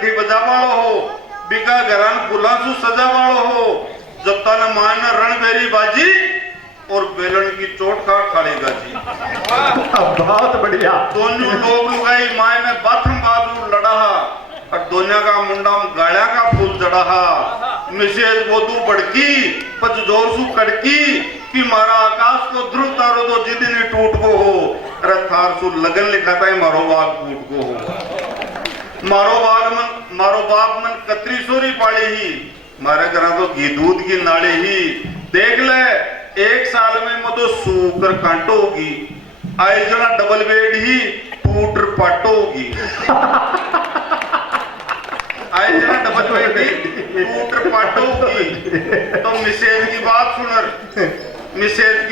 घंटी बजा वालो हो, बिका घरान फुलासू सजा वालो हो, जब तन मायना रणबेरी बाजी और बेलन की चोट खा खाड़ेगा जी। बहुत बढ़िया। दोनों लोग लुगाई मायने बाथम बादू लड़ा और दोनों का मुंडा में गाड़ा का फूल जड़ा, मिसेज बोदू बड़की पच जोर सु कड़की कि मारा आकाश को ध्रुव तारो तो जितनी टूट को हो, अरे थार सु लगन लिखाता है मारो बाग फूट को हो। मारो बाग मन कतरी सोरी पाली ही, मारे करा तो घी दूध की नाली ही, देख ले 1 साल में मतो सूकर कांटो होगी, आई जना डबल बेड ही टूटर पाटो होगी। आई जना डबल बेड ही टूटर पाटो होगी। तो मिसेज की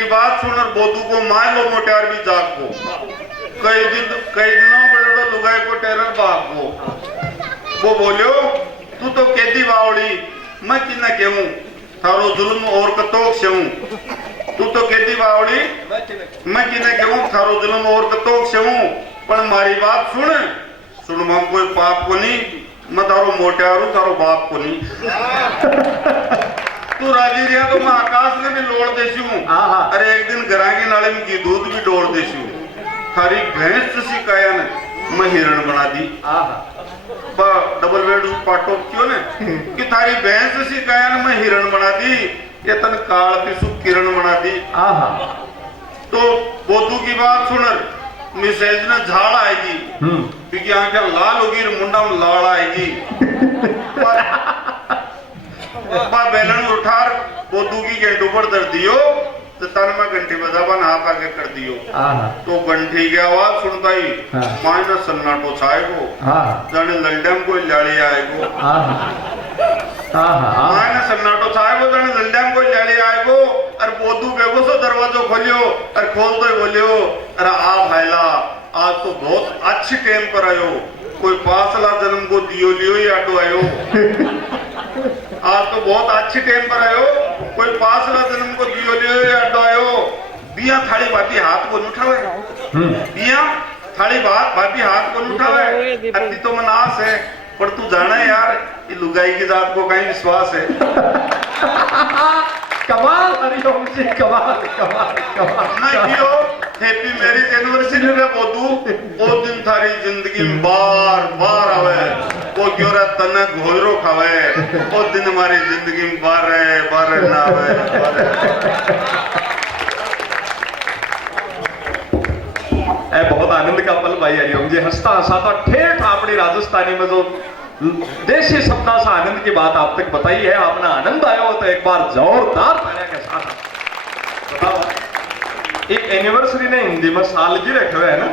बात सुनर बोधू को मान लो मोटार भी जाग को, कई दिनों बड़े लुगाई को टेरर बाग को। वो बोलियो तू तो कहती बावड़ी, मैं किन्ना कहूं थारो जुल्म और कतोक सेऊं। तू तो कहती बावड़ी, मैं किन्ना कहूं थारो जुल्म और कतोक सेऊं, पर मारी बात सुन मैं कोई पाप को नहीं, मैं थारो मोटारू थारो बाप को नहीं। तू राजी रिया तो मैं आकाश में भी लोड़ देसी हूँ, अरे एक दिन घरा के नाले में घी दूध भी डोड़ देसी हूँ। थारी भैंस सी काया ने मैं हिरण बना दी, डबल बेड पाटो क्यों ने कि थारी भैंस सी काया ने मैं हिरण बना दी, ये तन काल की सु किरण बना दी। तो बोधू की बात सुनर मिसेज ने झाड़ आएगी, क्योंकि आंखें लाल होगी मुंडा में लाड़ आएगी। बेलन उठार बोधू की गेंट ऊपर दर दियो, तो तन में घंटी बजावन हाथ आगे कर दियो। तो घंटी की आवाज सुनता ही मायना सन्नाटो छाएगो, जाने लल्डम कोई लाड़ी आएगो। मायना सन्नाटो छाएगो, जाने लल्डम कोई लाड़ी आएगो। और बोधू बेगो सो दरवाजो खोलियो और खोल तो बोलियो, अरे आ भाईला आज तो बहुत अच्छी टेम पर आयो, कोई पासला जन्म को दियो लियो ही आटो आयो। आज तो बहुत अच्छी टेम पर आयो, कोई पासला जन्म को दियो लियो ही आटो आयो। बिया थाली बाती हाथ को उठावे, बिया थाली बाती हाथ को उठावे। अति तो मनास है, पर तू जाना है यार ये लुगाई की जात को कहीं विश्वास है। कमाल हरिओम जी, कमाल कमाल कमाल। हैप्पी मैरिज एनिवर्सरी रे बोधू, ओ दिन थारी जिंदगी में बार बार आवे, वो क्यों रे तने घोरो खावे, ओ दिन हमारी जिंदगी में बार ना आवे। बहुत आनंद का पल भाई हरिओम जी, हंसता हंसाता ठेठ अपनी राजस्थानी में जो देशी शब्दा सा आनंद की बात आप तक बताई है, आपने आनंद आया हो तो एक बार जोरदार तालियां के साथ बताओ। एक एनिवर्सरी ने हिंदी में सालगिरह रखे हुए है ना,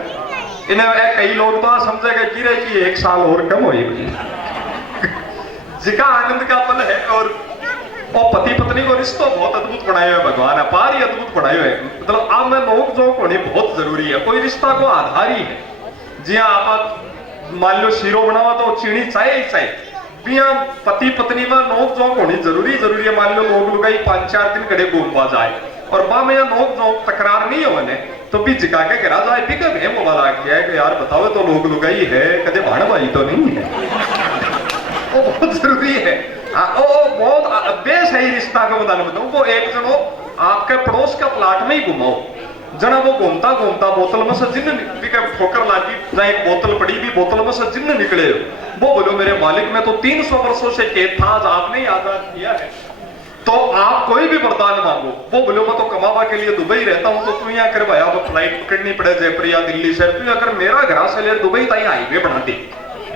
इन्हें कई लोग तो समझेगा कि 1 साल और कम होगी। जिका आनंद का पल है और पति पत्नी को रिश्ता बहुत अद्भुत बनाए हुए भगवान, अपार ही अद्भुत बनाए हुए। मतलब आप में नोक जोक होनी बहुत जरूरी है, कोई रिश्ता को आधार ही है। जी हाँ, आप मान लो शीरो बनावा तो चीनी चाहिए ही चाहिए, बिया पति पत्नी में नोक जोक होनी जरूरी है। मान लो लोग लुगाई 5-4 दिन कड़े घूमवा जाए और बा में नोक जोक तकरार नहीं होने तो भी जिका के गिरा जाए भी कभी वाला किया है कि यार बताओ तो लोग लुगाई है कदे भाड़ भाई तो नहीं है। वो बहुत जरूरी है। बहुत बेसही रिश्ता का बता बताऊं, वो एक जनो आपके पड़ोस का प्लाट में ही घुमाओ, जना वो घूमता घूमता बोतल में से जिन्न ठोकर लागी, जहाँ एक बोतल पड़ी भी बोतल में से जिन्न निकले, वो बोलो मेरे मालिक मैं तो 300 वर्षों से कैद था, आज आपने आजाद किया है तो आप कोई भी वरदान मांगो। वो बोलो मैं तो कमावा के लिए दुबई रहता हूँ, तो तू यहाँ कर भाया वो फ्लाइट पकड़नी पड़े जयपुर या दिल्ली से, तू अगर मेरा घर से ले दुबई तक हाईवे बना दे।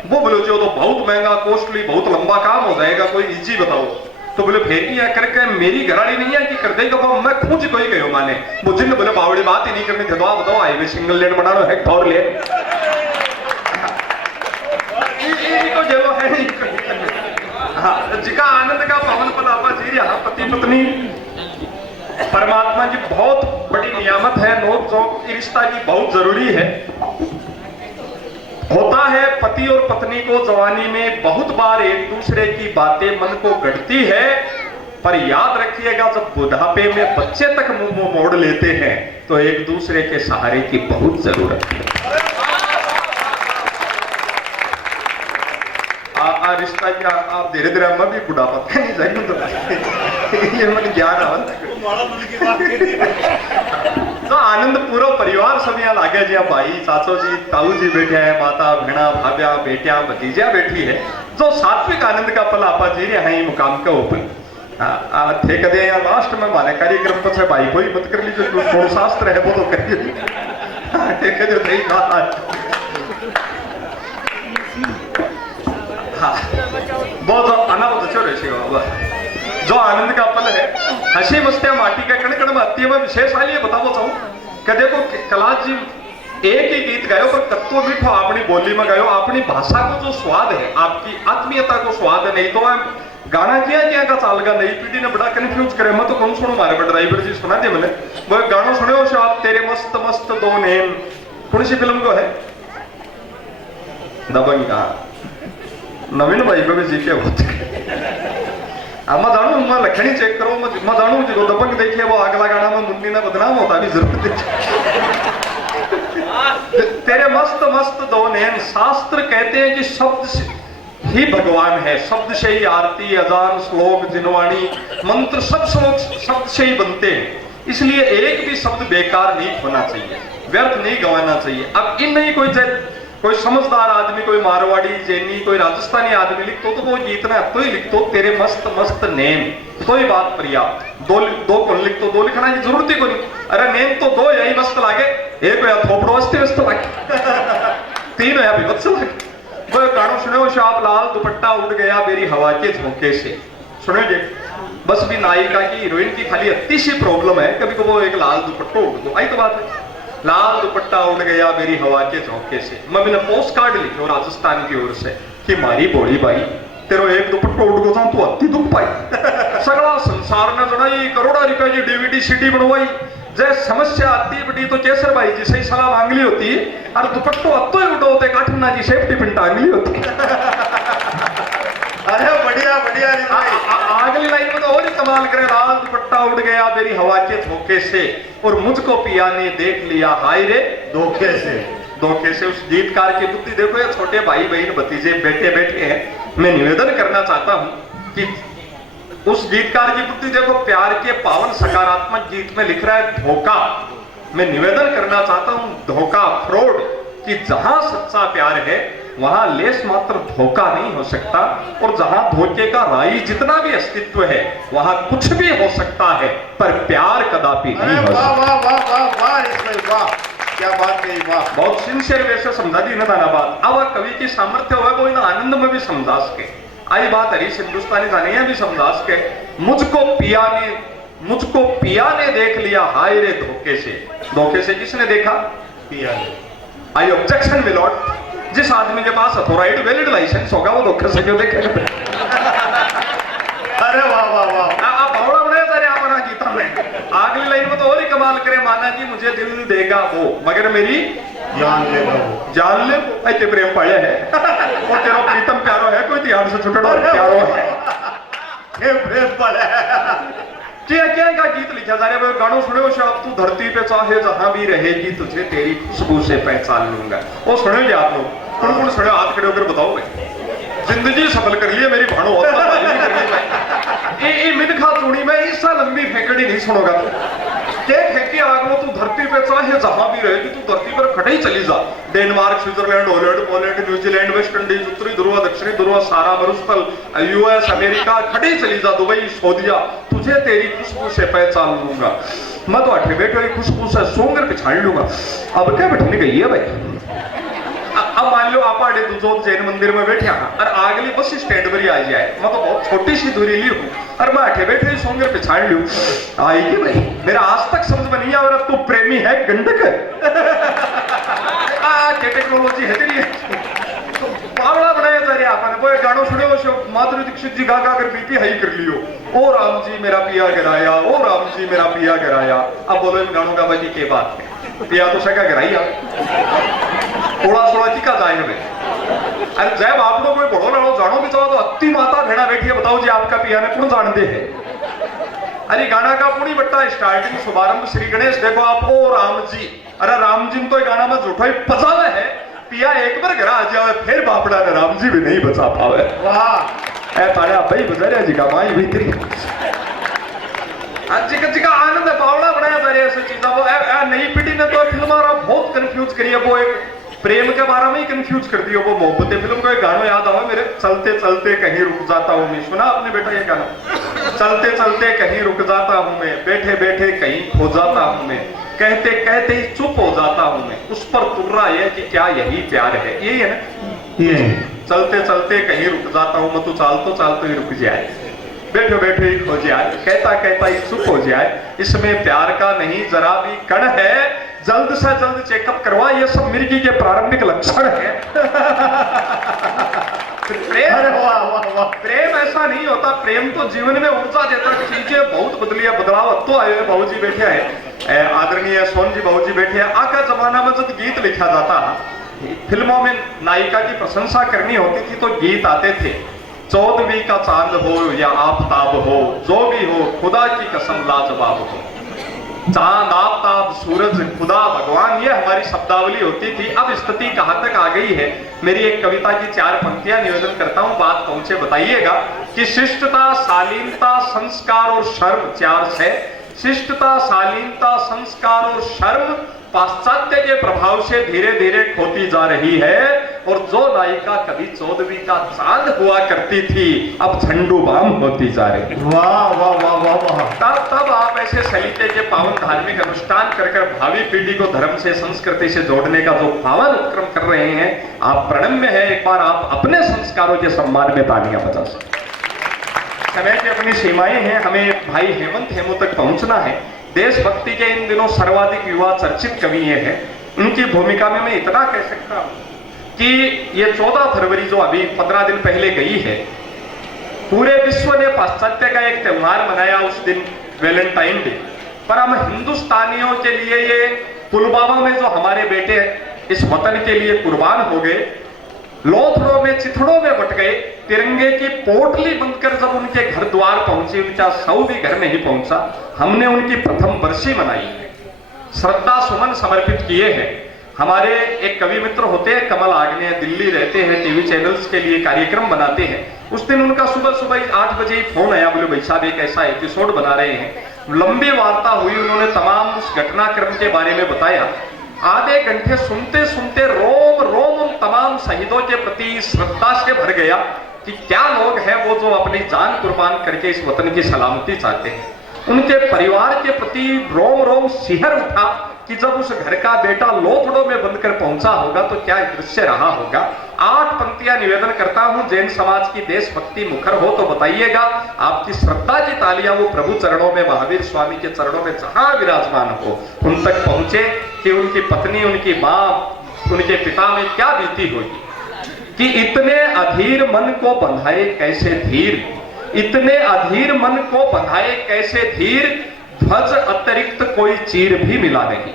वो बोलो जो तो बहुत महंगा कॉस्टली बहुत लंबा काम हो जाएगा, कोई इजी बताओ। तो बोले फिर नहीं करके मेरी घराड़ी नहीं है कि कर देगा, वो मैं खुद कोई गयो माने। वो जिन बोले बावड़ी बात ही नहीं करनी थे, तो आप बताओ हाईवे सिंगल लेन बना लो, हेक्ट और लेन को जेलो है। हाँ, जिका आनंद का पवन पल आपा जी रहा पति पत्नी परमात्मा की बहुत बड़ी नियामत है, नोक जोक रिश्ता की बहुत जरूरी है। होता है पति और पत्नी को जवानी में बहुत बार एक दूसरे की बातें मन को गढ़ती है, पर याद रखिएगा जब बुढ़ापे में बच्चे तक मुंह मोड़ लेते हैं तो एक दूसरे के सहारे की बहुत जरूरत है। रिश्ता क्या आप धीरे धीरे मैं भी बुढ़ापा नहीं जाएंगे तो ये मन ज्ञान आवन तो आनंद पूरा परिवार सब यहाँ लागे जी भाई चाचो जी ताऊ जी बैठे हैं माता भेणा भाभ्या बेटिया भतीजा बैठी है जो सात्विक आनंद का पल आपा जी रहे हैं मुकाम के ऊपर थे कदे यहाँ लास्ट में माने कार्यक्रम पर भाई कोई मत कर लीजिए थोड़ा शास्त्र है वो तो करिए ठीक है जो नहीं कहा हाँ बहुत अनावत जो आनंद का पल है हंसी मस्तियां माटी के कण कण में आती है मैं विशेष हाल ये बताना चाहूँ कि देखो कैलाश जी एक ही गीत गायो पर तत्व भी अपनी बोली में गायो अपनी भाषा को जो स्वाद है आपकी आत्मीयता को स्वाद है नहीं तो गाना किया क्या का चालगा नई पीढ़ी ने बड़ा कंफ्यूज करे मैं तो कौन सुनो मारे बड़ा ड्राइवर जी सुना दे मैंने वो गाना सुने हो आप तेरे मस्त मस्त दो नैन कौन सी फिल्म को है दबंग नवीन भाई को भी जीके होते मैं जानू मैं लखनी चेक करो मैं जानू जो दबंग देखिए वो अगला गाना में मुन्नी ने बदनाम होता भी जरूर तेरे मस्त मस्त दो नैन शास्त्र कहते हैं कि शब्द ही भगवान है शब्द से ही आरती अजान श्लोक जिनवाणी मंत्र सब श्लोक शब्द से ही बनते हैं इसलिए एक भी शब्द बेकार नहीं होना चाहिए व्यर्थ नहीं गंवाना चाहिए अब इन नहीं कोई समझदार आदमी कोई मारवाड़ी जैनी कोई राजस्थानी आदमी लिखतो तो वो इतना तो ही लिखतो तेरे मस्त मस्त नेम तो ही बात पर्याप्त दो कौन लिखतो दो लिखना की जरूरत ही कोई अरे नेम तो दो यही मस्त लागे एक या थोपड़ो अस्त व्यस्त लागे तीन या विभत्स लागे वो गाना सुने हो शाप लाल दुपट्टा उड़ गया मेरी हवा के झोंके से सुनेंगे बस भी नायिका की हीरोइन की खाली अति सी प्रॉब्लम है कभी कभी वो एक लाल दुपट्टा उड़ दो आई तो बात है लाल दुपट्टा उड़ गया मेरी हवा के झोंके से मैं मैंने पोस्ट कार्ड लिखो राजस्थान की ओर से कि मारी बोली भाई तेरो एक दुपट्टा उड़ गो तू अति दुख पाई सगला संसार ने जनाई करोड़ा रुपए की डीवीडी सीडी बनवाई जय समस्या आती बड़ी तो केसर भाई जी सही सलाह मांगली होती और दुपट्टो अत्तो ही उड़ो होते काठना जी सेफ्टी पिन टांगली होती अरे बढ़िया बढ़िया अगली लाइन में तो और ही कमाल करे लाल दुपट्टा उड़ गया मेरी हवा के झोंके से और मुझको पिया ने देख लिया हाय रे धोखे से उस गीतकार की बुद्धि देखो ये छोटे भाई बहन भतीजे बेटे बैठे हैं मैं निवेदन करना चाहता हूं कि उस गीतकार की बुद्धि देखो प्यार के पावन सकारात्मक गीत में लिख रहा है धोखा मैं निवेदन करना चाहता हूं धोखा फ्रॉड कि जहां सच्चा प्यार है वहां लेस मात्र धोखा नहीं हो सकता और जहां धोखे का राई जितना भी अस्तित्व है वहां कुछ भी हो सकता है पर प्यार कदापि नहीं हो सकता वाह क्या बात कही वाह बहुत सिंसियर वे से समझा दी ना बात अब कवि की सामर्थ्य हो वो इन आनंद में भी समझा सके आई बात हरीश हिंदुस्तानी गाने भी समझा सके मुझको पिया ने देख लिया हाय रे धोखे से किसने देखा पिया आई ऑब्जेक्शन मिलॉट जिस आदमी के पास अथॉराइड वैलिड लाइसेंस होगा वो धोखे से क्यों देखेगा अरे वाह वाह वाह आप भावना बनाए सारे अपना गीता में अगली लाइन में तो और ही कमाल करे माना जी मुझे दिल देगा वो मगर मेरी जान ले ऐसे प्रेम पाया है और तेरा प्रीतम प्यारो है कोई ध्यान से छुटड़ो प्यारो है ये प्रेम पाया क्या क्या का गीत लिखा जा रहा है गानों सुने हो शायद तू धरती पे चाहे जहां भी रहेगी तुझे तेरी खुशबू से पहचान लूंगा वो सुनेंगे आप लोग कौन सुने हाथ खड़े होकर बताओ भाई जिंदगी सफल कर लिए मेरी भाणो ये मिनखा चूड़ी में इससे लंबी फेंकड़ी नहीं सुनोगा क्या फेंकी आग लो तू धरती पे चाहे जहां भी रहेगी तू धरती पर खड़े ही चली जा Denmark Switzerland Holland Poland New Zealand West Indies उत्तरी ध्रुव दक्षिणी ध्रुव सारा मरुस्थल यूएस अमेरिका खड़े ही चली जा दुबई सऊदीया तुझे तेरी खुशबू से पहचान लूंगा मैं तो अठे बैठे खुशबू से सोंगर पिछाड़ लूंगा अब क्या बैठने गई है भाई अब मान लो आप आड़े दूसो जैन मंदिर में बैठे और अगली बस स्टैंड पर ही आ जाए मैं तो बहुत छोटी सी दूरी ली हूँ और मैं अठे बैठे सोंगर पिछाड़ लू आएगी भाई मेरा आज तक समझ में नहीं आ रहा तू प्रेमी है गंडक क्या टेक्नोलॉजी है तेरी पावड़ा बनाया जा रहा आपने वो गानों सुने हो माधुरी दीक्षित जी गा कर बीपी हाई कर लियो ओ राम जी मेरा पिया गिराया ओ राम जी मेरा पिया गिराया अब बोलो इन गानों का बाकी के बात है पिया तो सका गिराई थोड़ा थोड़ा टीका जाए हमें अरे जब आप लोग कोई बड़ो लड़ो जानो भी चाहो तो अति माता भेड़ा बैठी है बताओ जी आपका पिया ने कौन जानते हैं अरे गाना का पूरी बट्टा स्टार्टिंग शुभारंभ श्री गणेश देखो आप ओ राम जी अरे राम जी तो गाना में झूठो ही पसावे है पिया एक बार घर आ जावे फिर बापड़ा ने राम जी भी नहीं बचा पावे। वाह ए ताड़ा भाई बजारिया जी का माई भीतरी आज जी का आनंद बावड़ा बनाया बारे ऐसी चीजा वो नई पीढ़ी ने तो फिल्म बहुत कंफ्यूज करी है। वो एक प्रेम के बारे में ही कंफ्यूज कर दिया। वो मोहब्बत फिल्म का एक गाना याद आवा मेरे, चलते चलते कहीं रुक जाता हूँ मैं। सुना आपने बेटा ये गाना? चलते चलते कहीं रुक जाता हूँ मैं, बैठे बैठे कहीं खो जाता हूँ मैं, कहते कहते ही चुप हो जाता हूँ मैं, उस पर तुर्रा है कि क्या यही प्यार है। यही है ना, ये चलते चलते कहीं रुक जाता हूँ मैं, तू चालतो ही रुक जाए, बैठे बैठे ही खो जाए, कहता कहता ही चुप हो जाए, इसमें प्यार का नहीं जरा भी कण है, जल्द से जल्द चेकअप करवा, ये सब मिर्गी के प्रारंभिक लक्षण है। प्रेम, अरे वाह वाह वाह। प्रेम ऐसा नहीं होता, प्रेम तो जीवन में ऊर्जा देता। चीजें बहुत बदली है, बदलाव तो आए हुए। बाबू जी बैठे हैं, आदरणीय सोन जी बाबू जी बैठे हैं। आका जमाना में जब गीत लिखा जाता, फिल्मों में नायिका की प्रशंसा करनी होती थी तो गीत आते थे, चौदहवीं का चांद हो या आफताब हो, जो भी हो खुदा की कसम लाजवाब हो। चांद, आफताब, सूरज, खुदा, भगवान, ये हमारी शब्दावली होती थी। अब स्थिति कहां तक आ गई है? मेरी एक कविता की 4 पंक्तियां निवेदन करता हूं, बात पहुंचे बताइएगा कि शिष्टता, शालीनता, संस्कार और शर्म 4 है। शिष्टता, शालीनता, संस्कार और शर्म पाश्चात्य के प्रभाव से धीरे धीरे खोती जा रही है। और जो नायिका कभी 14वीं का चांद हुआ करती थी, अब झंडू बाम होती जा रही है। वाह वाह वाह वाह वाह। तब आप ऐसे सलीके के पावन धार्मिक अनुष्ठान कर भावी पीढ़ी को धर्म से, संस्कृति से जोड़ने का जो पावन उपक्रम कर रहे हैं, आप प्रणम्य है। एक बार आप अपने संस्कारों के सम्मान में तालियां बजा सकते। समय की अपनी सीमाएं हैं, हमें भाई हेमंत हेमू तक पहुंचना है। देशभक्ति के इन दिनों सर्वाधिक युवा चर्चित कवि ये हैं। उनकी भूमिका में मैं इतना कह सकता हूं कि ये 14 फरवरी जो अभी 15 दिन पहले गई है, पूरे विश्व ने पाश्चात्य का एक त्योहार मनाया उस दिन, वैलेंटाइन डे। पर हम हिंदुस्तानियों के लिए ये पुलवामा में जो हमारे बेटे इस वतन के लिए कुर्बान हो गए, लोथड़ों में, चिथड़ों में बट गए, तिरंगे की पोटली बंदकर जब उनके घर द्वार पहुंची, उनका शव भी घर नहीं पहुंचा, हमने उनकी प्रथम बरसी मनाई है, श्रद्धा सुमन समर्पित किए हैं। हमारे एक कवि मित्र होते हैं कमल आग्नेय, दिल्ली रहते हैं, टीवी चैनल्स के लिए कार्यक्रम बनाते हैं। उस दिन उनका सुबह सुबह 8 बजे ही फोन आया, बोले भाई साहब एक ऐसा एपिसोड बना रहे हैं। लंबी वार्ता हुई, उन्होंने तमाम उस घटनाक्रम के बारे में बताया। आधे घंटे सुनते सुनते रोम रोम तमाम शहीदों के प्रति श्रद्धा से भर गया कि क्या लोग हैं वो जो अपनी जान कुर्बान करके इस वतन की सलामती चाहते हैं। उनके परिवार के प्रति रोम रोम सिहर उठा कि जब उस घर का बेटा लोथड़ों में बंद कर पहुंचा होगा तो क्या दृश्य रहा होगा। 8 पंक्तियां निवेदन करता हूं, जैन समाज की देशभक्ति मुखर हो तो बताइएगा। आपकी श्रद्धा की तालियां वो प्रभु चरणों में, महावीर स्वामी के चरणों में जहां विराजमान हो, उन तक पहुंचे कि उनकी पत्नी, उनकी मां, उनके पिता में क्या बीती होगी कि इतने अधीर मन को बंधाए कैसे धीर, इतने अधीर मन को बंधाए कैसे धीर, ध्वज अतिरिक्त कोई चीर भी मिला नहीं।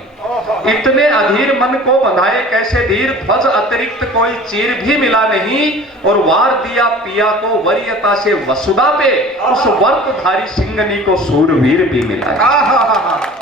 इतने अधीर मन को बंधाए कैसे धीर, ध्वज अतिरिक्त कोई चीर भी मिला नहीं। और वार दिया पिया को वरीयता से वसुधा पे, उस वर्तधारी सिंगनी को सूरवीर भी मिला।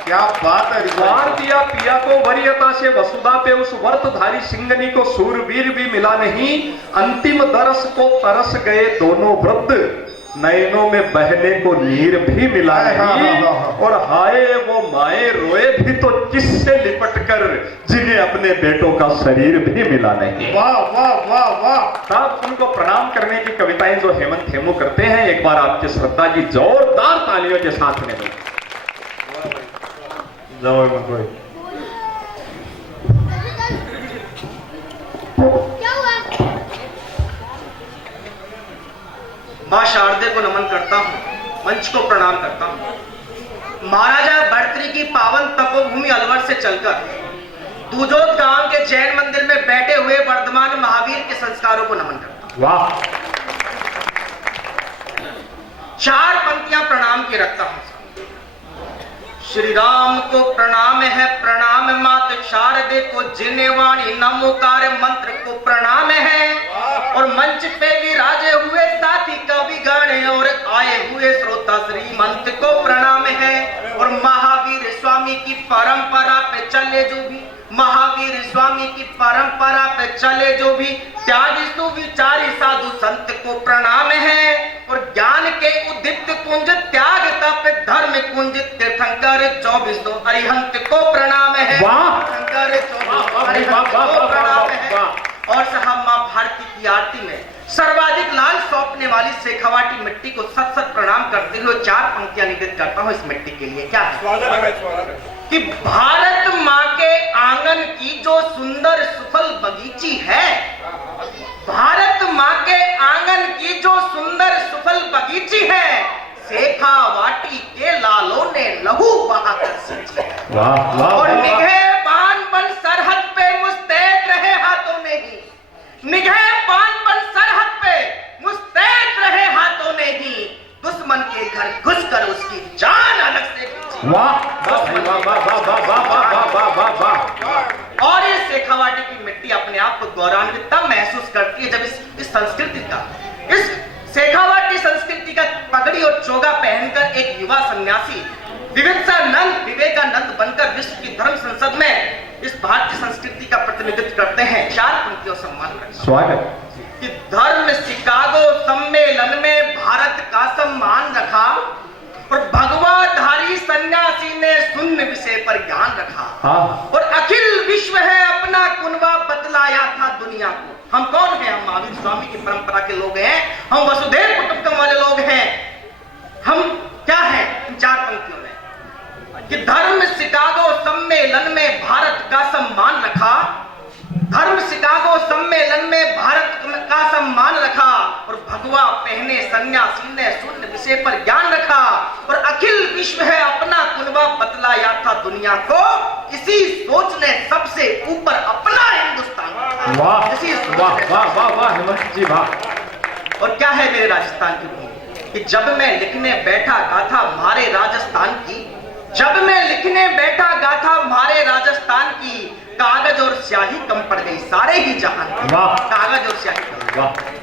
क्या बात है। वार दिया पिया को वरीयता से वसुधा पे, उस वर्तधारी सिंगनी को सूरवीर भी मिला नहीं। अंतिम दरस को तरस गए दोनों वृद्ध, नयनों में बहने को नीर भी मिला नहीं। और हाय वो माए रोए भी तो किससे लिपट कर, जिन्हें अपने बेटों का शरीर भी मिला नहीं। वाह वाह वाह वाह। तब उनको प्रणाम करने की कविताएं जो हेमंत हेमू करते हैं, एक बार आपकी श्रद्धा की जोरदार तालियों के साथ में मां शारदे को नमन करता हूं, मंच को प्रणाम करता हूं। महाराजा भर्तृहरि की पावन तपोभूमि अलवर से चलकर दूजोत गांव के जैन मंदिर में बैठे हुए वर्धमान महावीर के संस्कारों को नमन करता हूं। वाह। 4 पंक्तियां प्रणाम की रखता हूं। श्री राम को प्रणाम है, प्रणाम मात शारदे को, जिन्हें वाणी नमोकार मंत्र को प्रणाम है। और मंच पे विराजे हुए साथी कवि गाने और आए हुए श्रोता श्रीमंत को प्रणाम है। और महावीर स्वामी की परंपरा पे चले जो भी, महावीर स्वामी की परंपरा पे चले जो भी, त्यागी सुविचारी साधु संत को प्रणाम है। और ज्ञान के उद्दीप्त कुंज त्याग तप धर्म कुंज तीर्थंकर 24 अरिहंत को प्रणाम है। तीर्थंकर 24 अरिहंत को प्रणाम है। और साहब मां भारती की आरती में सर्वाधिक लाल सौंपने वाली शेखावाटी मिट्टी को सत सत प्रणाम करते हुए 4 पंक्तियां निवेदित करता हूं इस मिट्टी के लिए। क्या कि भारत माँ के आंगन की जो सुंदर सुफल बगीची है, भारत माँ के आंगन की जो सुंदर सुफल बगीची है, शेखावाटी के लालों ने लहू बहाकर सींची है। और निगाहे बान बन सरहद पे मुस्तैद रहे हाथों ने ही, निगाहे बान बन सरहद पे मुस्तैद रहे हाथों ने ही, दुश्मन के घर घुसकर उसकी जान अलग से खींची। और ये शेखावाटी की मिट्टी अपने आप को गौरवान्वित तब महसूस करती है जब इस संस्कृति का, इस शेखावाटी संस्कृति का पगड़ी और चोगा पहनकर एक युवा सन्यासी विवेकानंद बनकर विश्व की धर्म संसद में इस भारतीय संस्कृति का प्रतिनिधित्व करते हैं। 4 पंक्तियों सम्मान स्वागत कि धर्म शिकागो सम्मेलन में भारत का सम्मान रखा और भगवाधारी सन्यासी ने शून्य विषय पर ज्ञान रखा। और अखिल विश्व है अपना कुनबा बतलाया था दुनिया को। हम कौन हैं? हम महावीर स्वामी की परंपरा के लोग हैं, हम वसुधैव कुटुंबकम वाले लोग हैं। हम क्या हैं इन 4 पंक्तियों में कि धर्म शिकागो सम्मेलन में भारत का सम्मान रखा, धर्म शिकागो सम्मेलन में भारत का सम्मान रखा और भगवा पहने सन्यासी ने शून्य विषय पर ज्ञान रखा और अखिल विश्व है अपना कुनबा बतलाया था दुनिया को। इसी सोच ने सबसे ऊपर अपना हिंदुस्तान। वाह इसी वाह वाह वाह वाह हेमंत जी वाह। और क्या है मेरे राजस्थान की भूमि कि जब मैं लिखने बैठा गाथा हमारे राजस्थान की, जब मैं लिखने बैठा गाथा हमारे राजस्थान की, कागज और स्याही कम पड़ गई सारे ही जहान की। कागज और स्याही कम।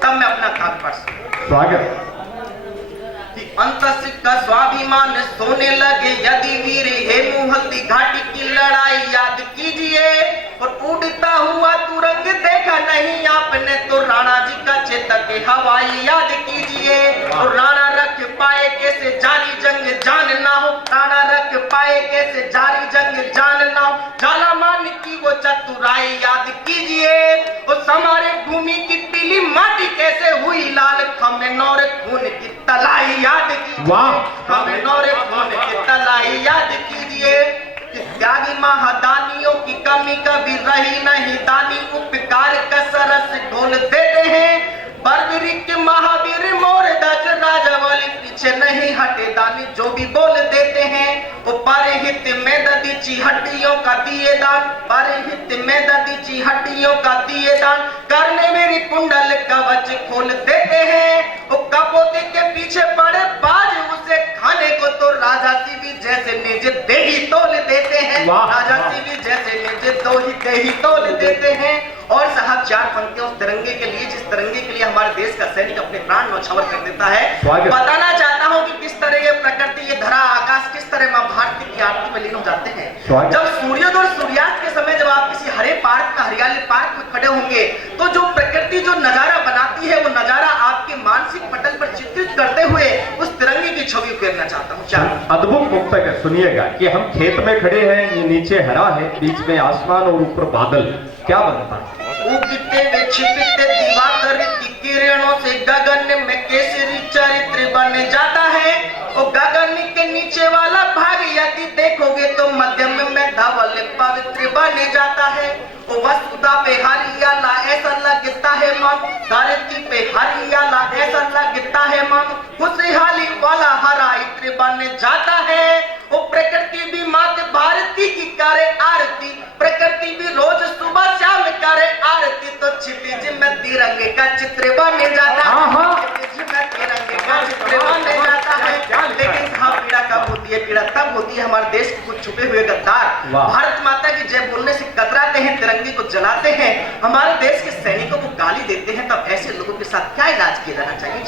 तब मैं अपना कागज पढ़ सकूं। स्वागत कि अंतस का स्वाभिमान सोने लगे यदि वीर हेमू हल्दी घाटी की लड़ाई याद कीजिए। और उड़ता हुआ तुरंग देखा नहीं आपने तो राणा जी का चेतक हवाई याद कीजिए। और राणा रख पाए कैसे जारी जंग जान ना हो, राणा रख पाए कैसे जारी जंग जान ना हो, झालामान की वो चतुराई याद कीजिए। और हमारे भूमि की पीली माटी कैसे हुई लाल, खमेनौर खून की तलाई याद कीजिए। खमेनौर खून की तलाई याद कीजिए। त्यागी महादानियों की कमी कभी रही नहीं, दानी उपकार का सरस ढोल देते हैं। बर्बरी के महावीर मोर दज राजा वाली पीछे नहीं हटे, दानी जो भी बोल देते हैं। वो परहित में ददीची हड्डियों का दिए दान, परहित में ददीची हड्डियों का दिए दान, करने मेरी कुंडल कवच खोल देते हैं। वो कपोते के पीछे पड़े बाज उसे खाने को तो राजा सीवी जैसे निज देही तोल देते हैं। राजा सीवी जैसे निज देही तोल देते हैं। और साहब 4 पंक्तियां उस तिरंगे के लिए जिस तिरंगे के लिए हमारे देश का सैनिक अपने प्राण न्यौछावर कर देता है। बताना चाहता हूं कि किस तरह ये प्रकृति, ये धरा आकाश किस तरह मां भारती की आरती में लीन हो जाते हैं। जब सूर्योदय और सूर्यास्त के समय जब आप किसी हरे पार्क का हरियाली पार्क में खड़े होंगे तो जो प्रकृति जो नजारा बनाती है वो नजारा आपके मानसिक पटल पर चित्रित करते हुए उस तिरंगे की छवि उकेरना चाहता हूँ। क्या अद्भुत मुक्तक है, सुनिएगा कि हम खेत में खड़े हैं, नीचे हरा है, बीच में आसमान और ऊपर बादल, क्या बनता है? उगते वे छिपते दिवाकर की किरणों से गगन में केसरी चरित्र बन जाता है। और गगन के नीचे वाला भाग यदि देखोगे तो मध्यम में धवल पवित्र बन जाता है। वो वसुधा पे हरियाला ऐसा लगता है मन, धरती पे हरियाला ऐसा लगता है मन, खुशहाली वाला हरा इत्र बन जाता है। वो प्रकृति भी मात भारती की करे आरती, प्रकृति भी रोज सुबह शाम करे आरती, तो क्षितिज में तिरंगे का चित्र बन जाता है। क्षितिज में तिरंगे का चित्र बन जाता है। लेकिन हाँ, पीड़ा कब होती है? पीड़ा तब होती है हमारे देश के कुछ छुपे हुए गद्दार भारत माता की जय बोलने से कतराते उड़ाते हैं, तिरंगे को जलाते हैं, हमारे देश के सैनिकों को गाली देते हैं, तब ऐसे लोगों के साथ क्या इलाज किया जाना चाहिए?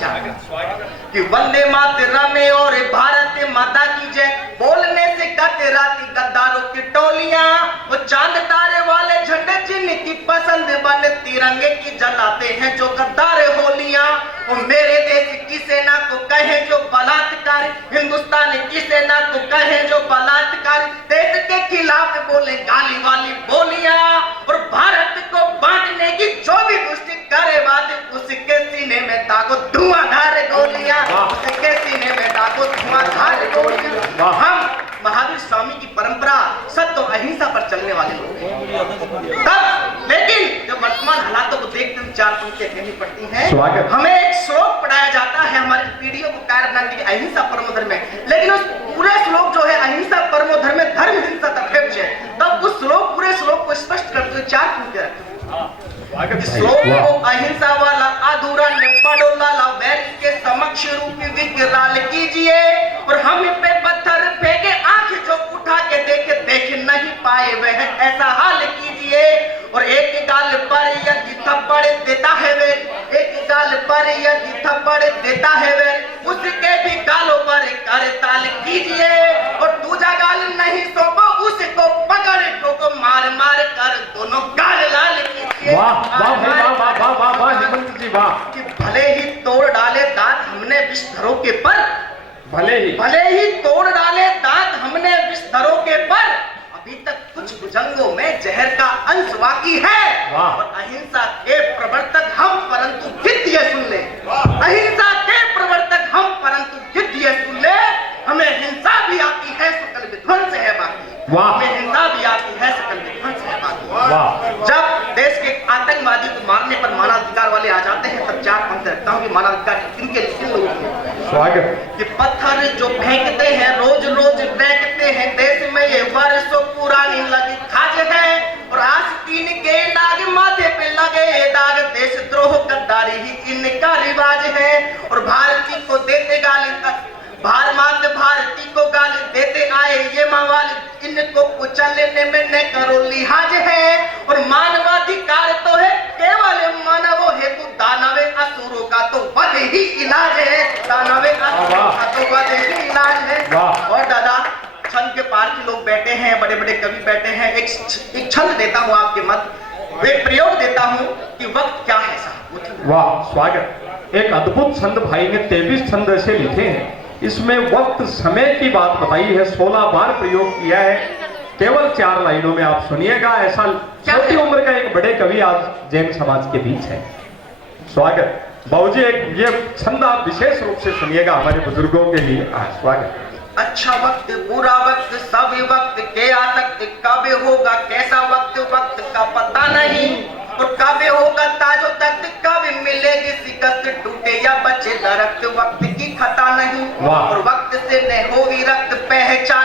कि वंदे मातरम और भारत माता की जय बोलने से कतराती गद्दारों की टोलियां, वो चांद तारे वाले झंडे जिनकी पसंद बन तिरंगे की जलाते हैं जो गद्दार होलियां। वो मेरे देश की सेना को कहे जो बलात्कार, हिंदुस्तान की सेना को कहे जो बलात्कार, देश के खिलाफ बोले गाली वाली बोलियां, और भारत को बांटने की जो भी पुष्टि करे बात, उसके सीने में दागो धुआंधार गोलियां, उसके सीने में दागो धुआंधार गोलियां। हम महावीर स्वामी की परंपरा सत्य और अहिंसा पर चलने वाले लोग हैं। तब लेकिन जब वर्तमान हालातों को देखते हैं, चार पंक्तियां कहनी पड़ती हैं। हमें एक श्लोक पढ़ाया जाता है हमारी पीढ़ियों को कायम रखने के लिए, अहिंसा परमो धर्म में, लेकिन उस पूरे श्लोक जो है अहिंसा परमो धर्म में धर्म हिंसा तथेप्य है, तब उस श्लोक पूरे श्लोक को स्पष्ट करते हुए चार पंक्तियां श्लोक को अहिंसा वाला अधूरा निपटो लाला वैर के समक्ष रूप विकराल कीजिए, और हम पे पत्थर फेंके आंख जो उठा के देखे देख नहीं पाए वह ऐसा हाल कीजिए, और एक गाल पर यदि थप्पड़ देता है वे, एक गाल पर यदि थप्पड़ देता है वे, उसके भी गालों पर करताल कीजिए, और दूजा गाल नहीं सौंपो उसको पकड़ ठोको मार मार कर दोनों गाल लाल कीजिए। वाह हेमंत जी वाह। कि भले ही तोड़ डाले दांत हमने बिस्तरों के पर, भले ही तोड़ डाले दांत हमने बिस्तरों के पर, अभी तक कुछ भुजंगों में जहर का अंश बाकी है, और अहिंसा के प्रवर्तक हम परंतु गिद्ध ये सुन ले, अहिंसा के प्रवर्तक हम परंतु गिद्ध ये सुन ले, हमें हिंसा भी आती है सकल विध्वंस है बाकी, हमें हिंसा भी आती है सकल विध्वंस है बाकी। जब देश के आतंकवादी को मारने पर मानवाधिकार वाले आ जाते हैं, तब चार पंक्ति रखता हूँ कि मानवाधिकार किनके लोगों के स्वागत, कि पत्थर जो फेंकते हैं रोज रोज फेंकते हैं, देश में ये वर्षों पुरानी लगी खाज है, और आस्तीन के दाग माथे पे लगे दाग, देशद्रोह गद्दारी ही इनका रिवाज है, और भारतीय को देते गाली, भारती को गाली देते आए ये मवाली, इनको कुचलने में न करो लिहाज है, और मानवाधिकार तो है केवल मानवो हेतु, दानवे असुरों का तो वध ही इलाज है, दानवे असुरों का तो वध ही इलाज है। और दादा छंद के पार के लोग बैठे हैं, बड़े बड़े कवि बैठे हैं, एक छंद देता हूँ आपके मत, एक प्रयोग देता हूँ कि वक्त क्या है साहब। वाह स्वागत। एक अद्भुत छंद भाई ने 23 छंद ऐसे लिखे हैं, इसमें वक्त समय की बात बताई है, 16 बार प्रयोग किया है, केवल 4 लाइनों में आप सुनिएगा। ऐसा छोटी उम्र का एक बड़े कवि आज जैन समाज के बीच है। स्वागत बाबूजी, एक ये छंद आप विशेष रूप से सुनिएगा हमारे बुजुर्गों के लिए। स्वागत। अच्छा वक्त बुरा वक्त सब वक्त के आसक्त, कब होगा कैसा वक्त वक्त का पता नहीं, और कब होगा ताजो तख्त, कब मिलेगी शिकस्त, टूटे या बचे रक्त वक्त की खता नहीं, और वक्त से न होगी रक्त पहचान